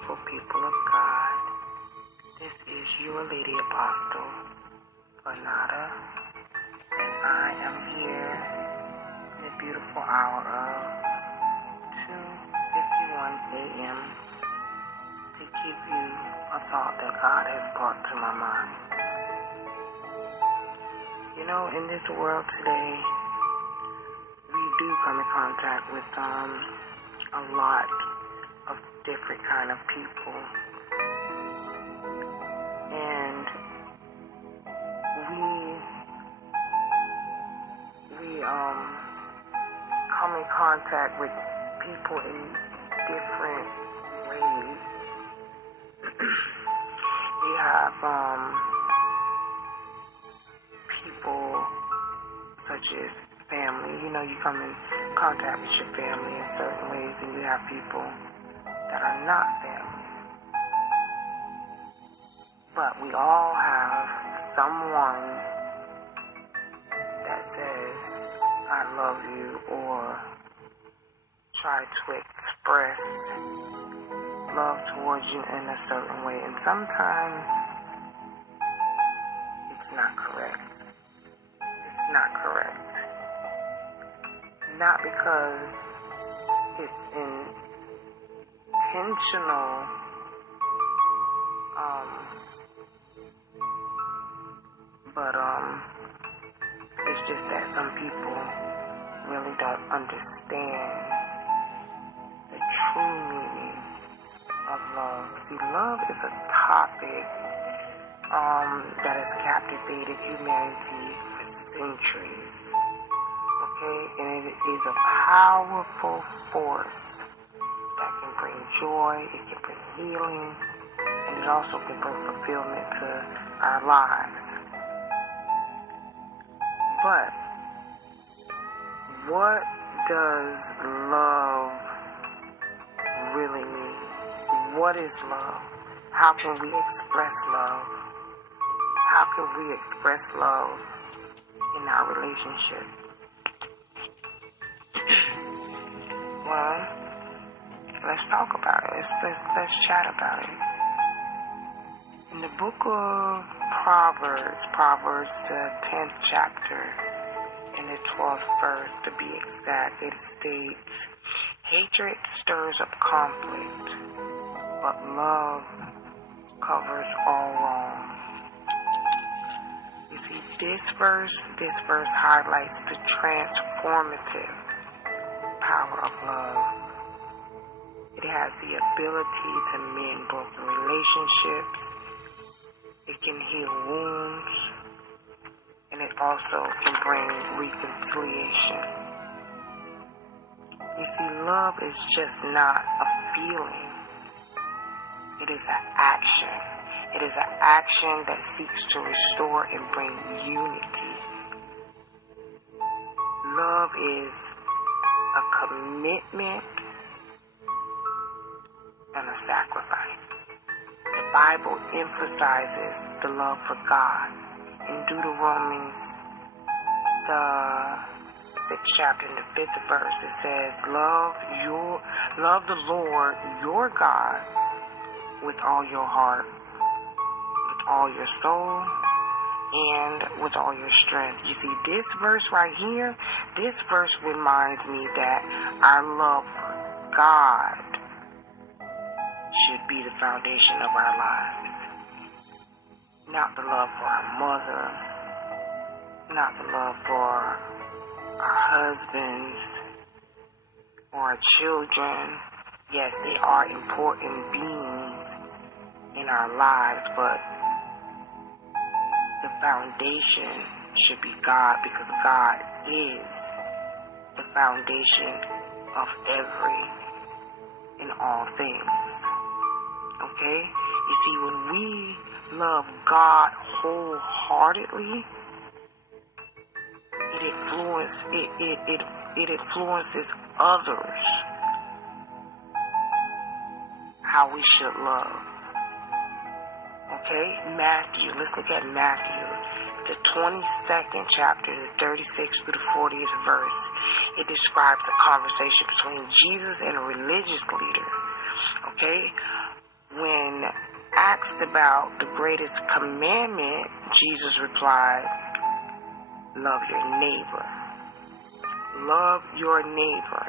wonderful people of God. This is your Lady Apostle, Bernada, and I am here in the beautiful hour of 2:51 a.m. to give you a thought that God has brought to my mind. You know, in this world today, we do come in contact with a lot of different kind of people, and we come in contact with people in different ways. You have people such as family. You know, you come in contact with your family in certain ways, and you have people that are not family. But we all have someone that says, I love you, or try to express love towards you in a certain way. And sometimes it's not correct. It's not correct. Not because it's intentional, but it's just that some people really don't understand the true meaning of love. See, love is a topic that has captivated humanity for centuries. Okay, and it is a powerful force that can bring joy, it can bring healing, and it also can bring fulfillment to our lives. But what does love really mean? What is love? How can we express love? How can we express love in our relationship? Well, let's talk about it. Let's chat about it. In the book of Proverbs, the 10th chapter, in the 12th verse to be exact, it states, hatred stirs up conflict, but love covers all wrongs. You see, this verse highlights the transformative power of love. It has the ability to mend broken relationships. It can heal wounds, and it also can bring reconciliation. You see, love is just not a feeling. It is an action. It is an action that seeks to restore and bring unity. Love is a commitment and a sacrifice. The Bible emphasizes the love for God. In Deuteronomy, the 6th chapter, in the 5th verse, it says, love the Lord your God with all your heart, with all your soul, and with all your strength. You see, this verse right here, this verse reminds me that our love for God should be the foundation of our lives. Not the love for our mother, not the love for our husbands or our children. Yes, they are important beings in our lives, but the foundation should be God, because God is the foundation of every and all things. Okay? You see, when we love God wholeheartedly, it influences others how we should love. Okay? Matthew, let's look at Matthew, the 22nd chapter, the 36th through the 40th verse. It describes a conversation between Jesus and a religious leader. Okay? When asked about the greatest commandment, Jesus replied, love your neighbor. Love your neighbor.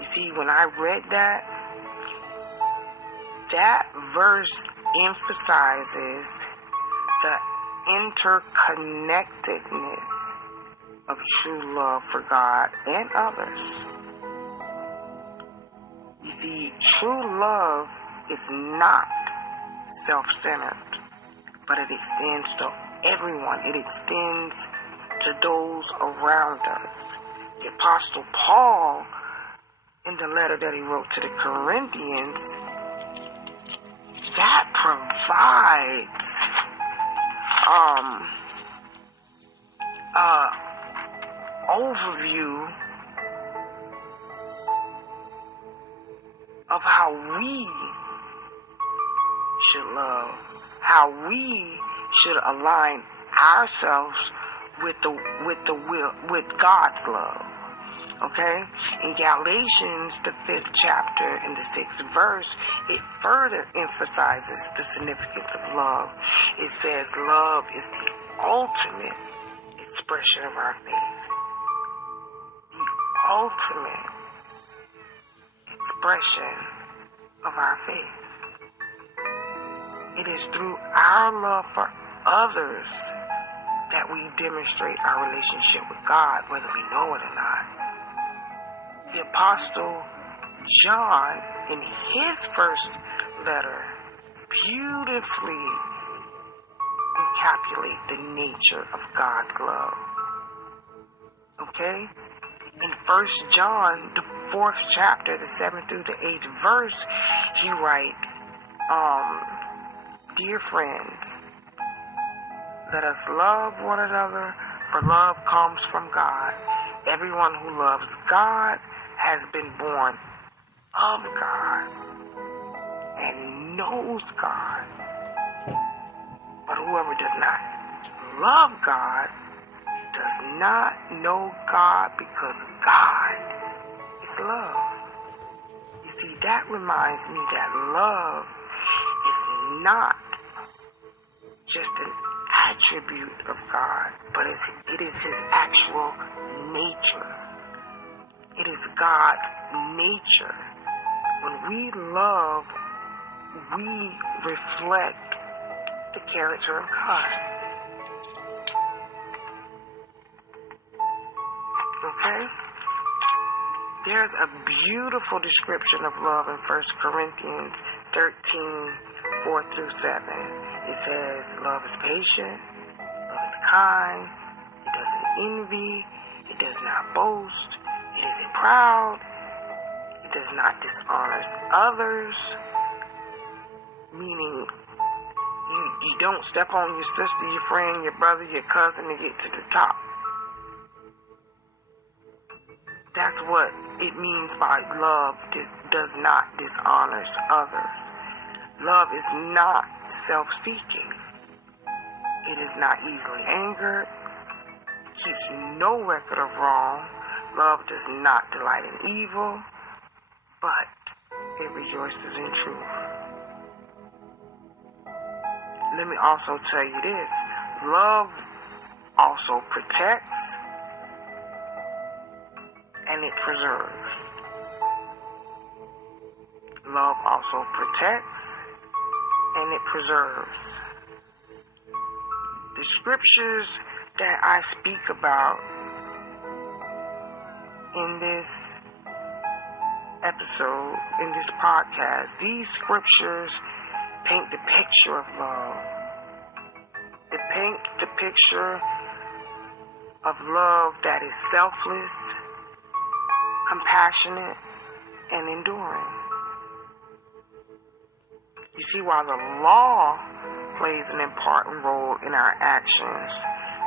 You see, when I read that verse emphasizes the interconnectedness of true love for God and others. You see, true love is not self-centered, but it extends to everyone. It extends to those around us. The Apostle Paul, in the letter that he wrote to the Corinthians, that provides overview of how we should love, how we should align ourselves with God's love. Okay? In Galatians, the 5th chapter and the 6th verse, it further emphasizes the significance of love. It says love is the ultimate expression of our faith. The ultimate expression of our faith. It is through our love for others that we demonstrate our relationship with God, whether we know it or not. The Apostle John, in his first letter, beautifully encapsulates the nature of God's love. Okay? In 1 John, the 4th chapter, the 7th through the 8th verse, he writes, dear friends, let us love one another, for love comes from God. Everyone who loves God has been born of God and knows God. But whoever does not love God does not know God, because God is love. You see, that reminds me that love is not just an attribute of God, but it is his actual nature. It is God's nature. When we love, we reflect the character of God. Okay? There's a beautiful description of love in 1 Corinthians 13, 4 through 7. It says, love is patient, love is kind, it doesn't envy, it does not boast, it isn't proud, it does not dishonor others, meaning you don't step on your sister, your friend, your brother, your cousin to get to the top. That's what it means by love does not dishonor others. Love is not self-seeking. It is not easily angered. It keeps no record of wrong. Love does not delight in evil, but it rejoices in truth. Let me also tell you this. Love also protects and it preserves. Love also protects and it preserves. The scriptures that I speak about in this episode, in this podcast, these scriptures paint the picture of love. It paints the picture of love that is selfless, compassionate, and enduring. You see, while the law plays an important role in our actions,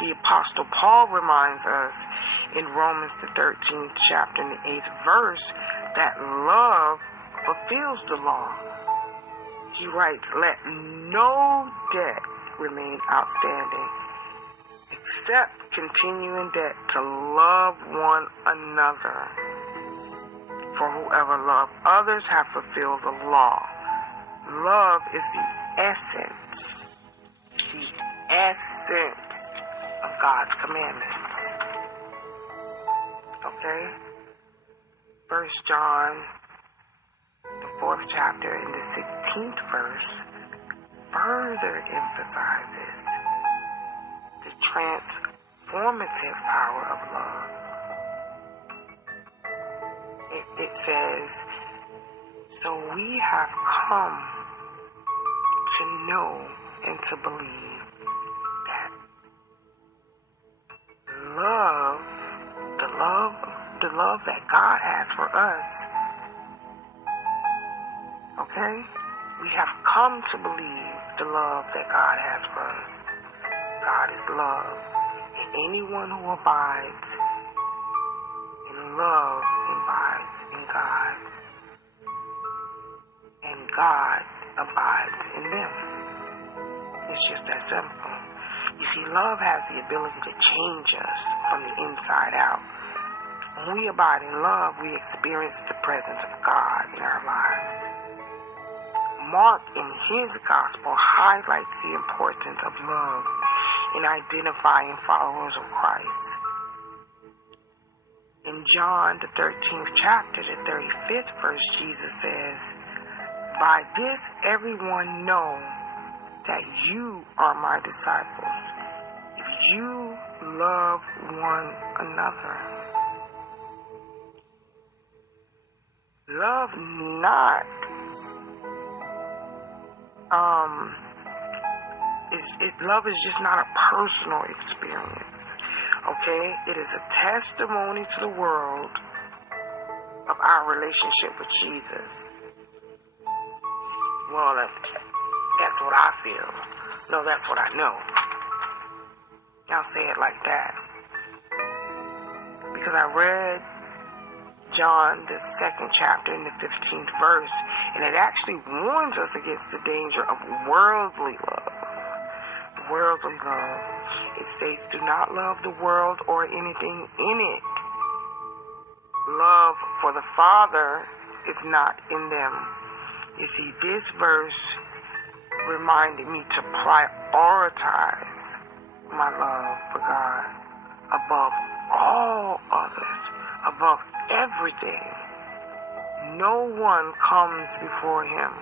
the Apostle Paul reminds us in Romans the 13th chapter and the 8th verse that love fulfills the law. He writes, let no debt remain outstanding, except continuing debt to love one another. For whoever loves others have fulfilled the law. Love is the essence of God's commandments. Okay? 1 John, the 4th chapter, in the 16th verse, further emphasizes the transformative power of love. It says, so we have come to know and to believe that the love that God has for us, okay? We have come to believe the love that God has for us. God is love, and anyone who abides in love abides in God, and God abides in them. It's just that simple. You see, love has the ability to change us from the inside out. When we abide in love, we experience the presence of God in our lives. Mark in his gospel highlights the importance of love in identifying followers of Christ. In John, the 13th chapter, the 35th verse, Jesus says, by this everyone know that you are my disciples, if you love one another. Love love is just not a personal experience, okay? It is a testimony to the world of our relationship with Jesus. Well, that's what I feel. No, that's what I know. I'll say it like that. Because I read John, the 2nd chapter, in the 15th verse, and it actually warns us against the danger of worldly love. Worldly love. It states, do not love the world or anything in it. Love for the Father is not in them. You see, this verse reminded me to prioritize my love for God above all others, above everything. No one comes before him.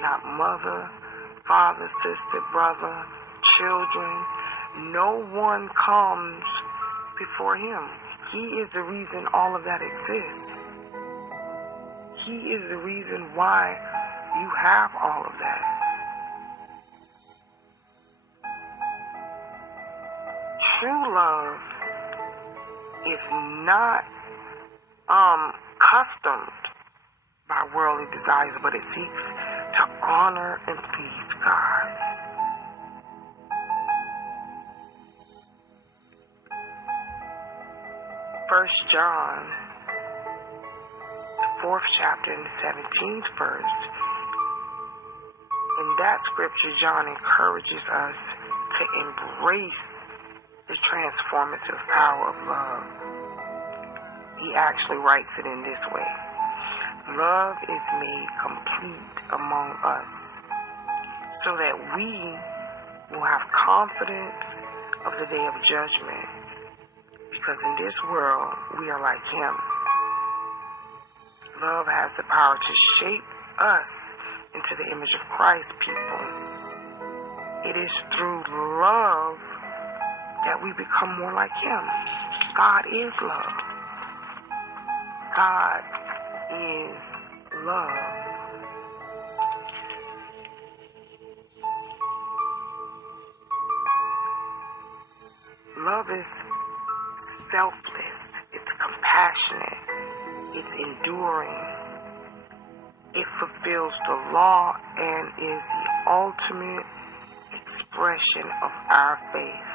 Not mother, father, sister, brother, children. No one comes before him. He is the reason all of that exists. He is the reason why you have all of that. True love is not customed by worldly desires, but it seeks to honor and please God. First John, the 4th chapter, in the 17th verse. In that scripture, John encourages us to embrace the transformative power of love. He actually writes it in this way. Love is made complete among us so that we will have confidence of the day of judgment, because in this world we are like him. Love has the power to shape us into the image of Christ, people. It is through love that we become more like him. God is love. God is love. Love is selfless, it's compassionate, it's enduring, it fulfills the law and is the ultimate expression of our faith.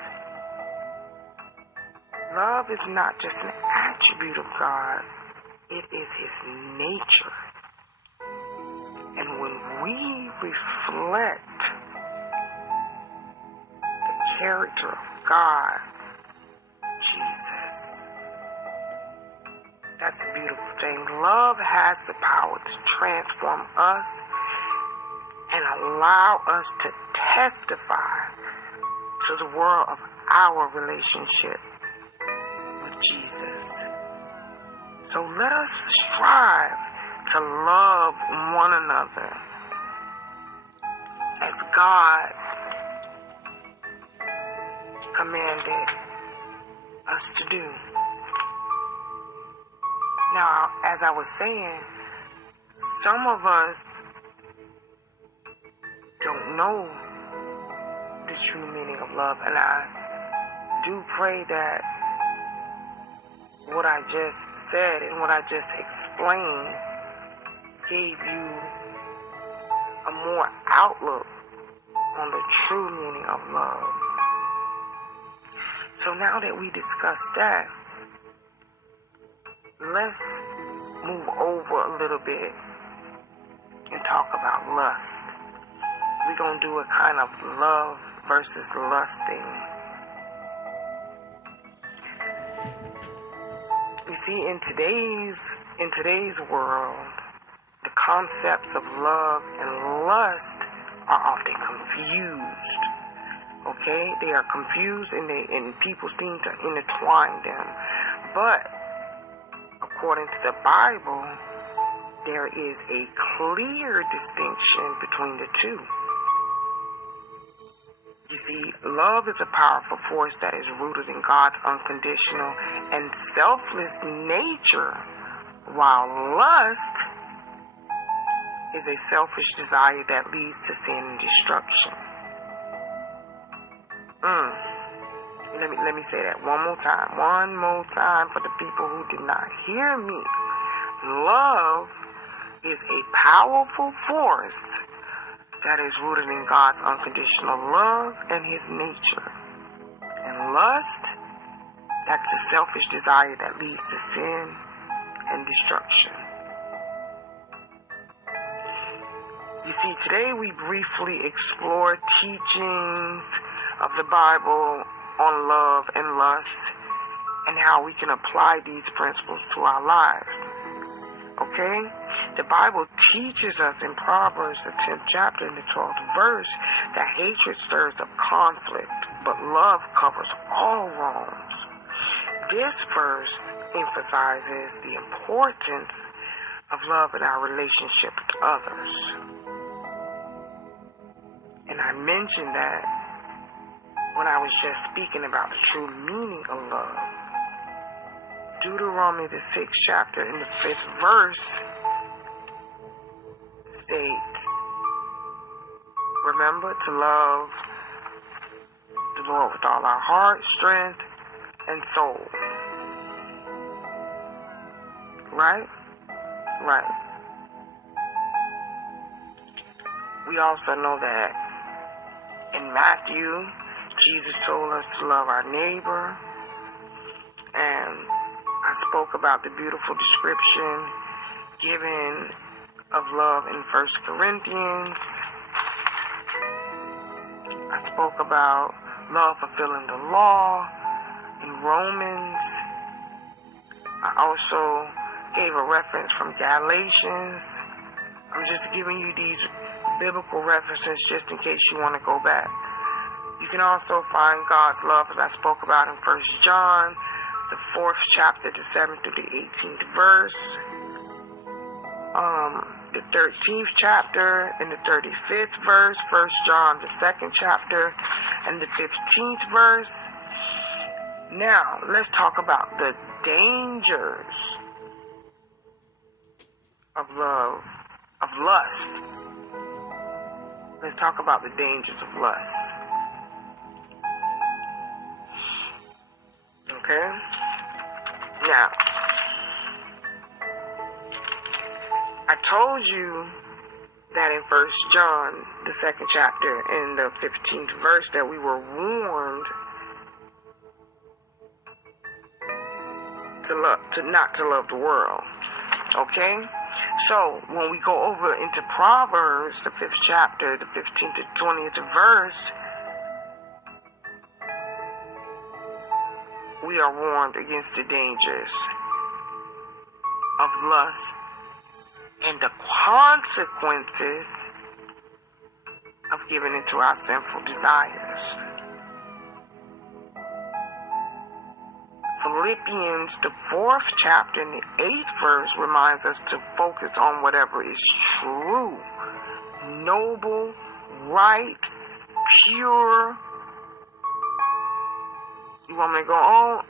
Love is not just an attribute of God, it is his nature. And when we reflect the character of God, Jesus, that's a beautiful thing. Love has the power to transform us and allow us to testify to the world of our relationship with Jesus. So let us strive to love one another as God commanded us to do. Now, as I was saying, some of us don't know the true meaning of love, and I do pray that what I just said and what I just explained gave you a more outlook on the true meaning of love. So now that we discussed that, let's move over a little bit and talk about lust. We're going to do a kind of love versus lust thing. You see, in today's world, the concepts of love and lust are often confused. Okay? They are confused and people seem to intertwine them. But according to the Bible, there is a clear distinction between the two. You see, love is a powerful force that is rooted in God's unconditional and selfless nature, while lust is a selfish desire that leads to sin and destruction. Let me say that one more time for the people who did not hear me. Love is a powerful force that is rooted in God's unconditional love and His nature. And lust, that's a selfish desire that leads to sin and destruction. You see, today we briefly explore teachings of the Bible on love and lust and how we can apply these principles to our lives. Okay? The Bible teaches us in Proverbs, the 10th chapter and the 12th verse, that hatred stirs up conflict, but love covers all wrongs. This verse emphasizes the importance of love in our relationship with others. And I mentioned that when I was just speaking about the true meaning of love. Deuteronomy, the 6th chapter, in the 5th verse, states, remember to love the Lord with all our heart, strength, and soul. Right? Right. We also know that in Matthew, Jesus told us to love our neighbor, and I spoke about the beautiful description given of love in 1 Corinthians. I spoke about love fulfilling the law in Romans. I also gave a reference from Galatians. I'm just giving you these biblical references just in case you want to go back. You can also find God's love, as I spoke about in 1 John, the 4th chapter, the 7th through the 18th verse. The 13th chapter and the 35th verse. 1 John, the 2nd chapter and the 15th verse. Now, let's talk about the dangers of love, of lust. Let's talk about the dangers of lust. Okay? Now, I told you that in 1 John, the 2nd chapter, in the 15th verse, that we were warned not to love the world. Okay? So, when we go over into Proverbs, the 5th chapter, the 15th to 20th verse, we are warned against the dangers of lust and the consequences giving into our sinful desires. Philippians, the 4th chapter and the 8th verse reminds us to focus on whatever is true, noble, right, pure. You want me to go on?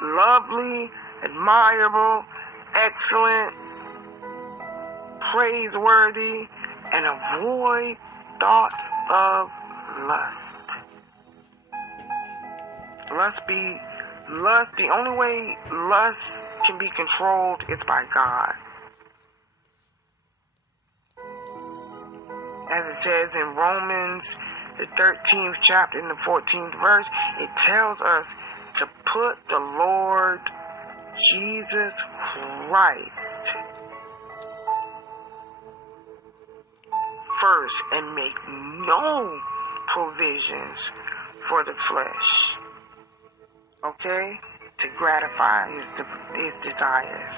Lovely, admirable, excellent, praiseworthy, and avoid thoughts of lust. The only way lust can be controlled is by God. As it says in Romans, the 13th chapter and the 14th verse, it tells us to put the Lord Jesus Christ first and make no provisions for the flesh. Okay? To gratify his desires.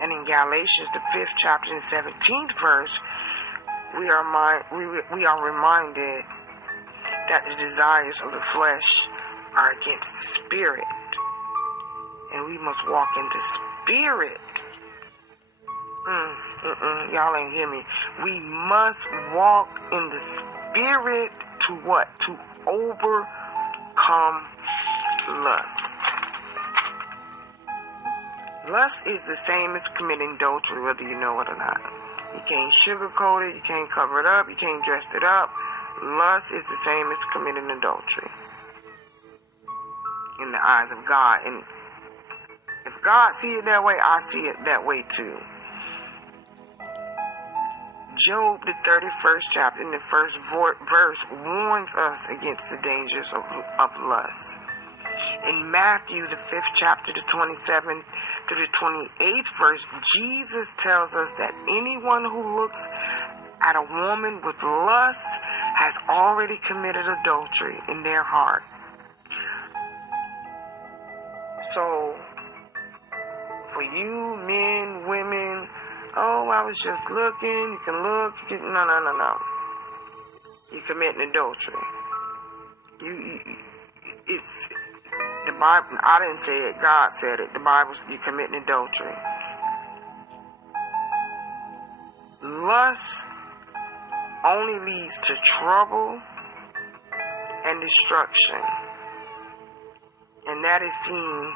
And in Galatians, the 5th chapter and 17th verse, we are reminded that the desires of the flesh are against the spirit. And we must walk in the spirit. Y'all ain't hear me. We must walk in the spirit to what? To overcome lust. Lust is the same as committing adultery, whether you know it or not. You can't sugarcoat it, you can't cover it up, you can't dress it up. Lust is the same as committing adultery in the eyes of God. And if God sees it that way, I see it that way too. Job, the 31st chapter, in the 1st verse, warns us against the dangers of lust. In Matthew, the 5th chapter, the 27th to the 28th verse, Jesus tells us that anyone who looks at a woman with lust has already committed adultery in their heart. So, for you men, women, oh, I was just looking, you can look, no. You're committing adultery. It's the Bible. I didn't say it, God said it. The Bible, you're committing adultery. Lust only leads to trouble and destruction. And that is seen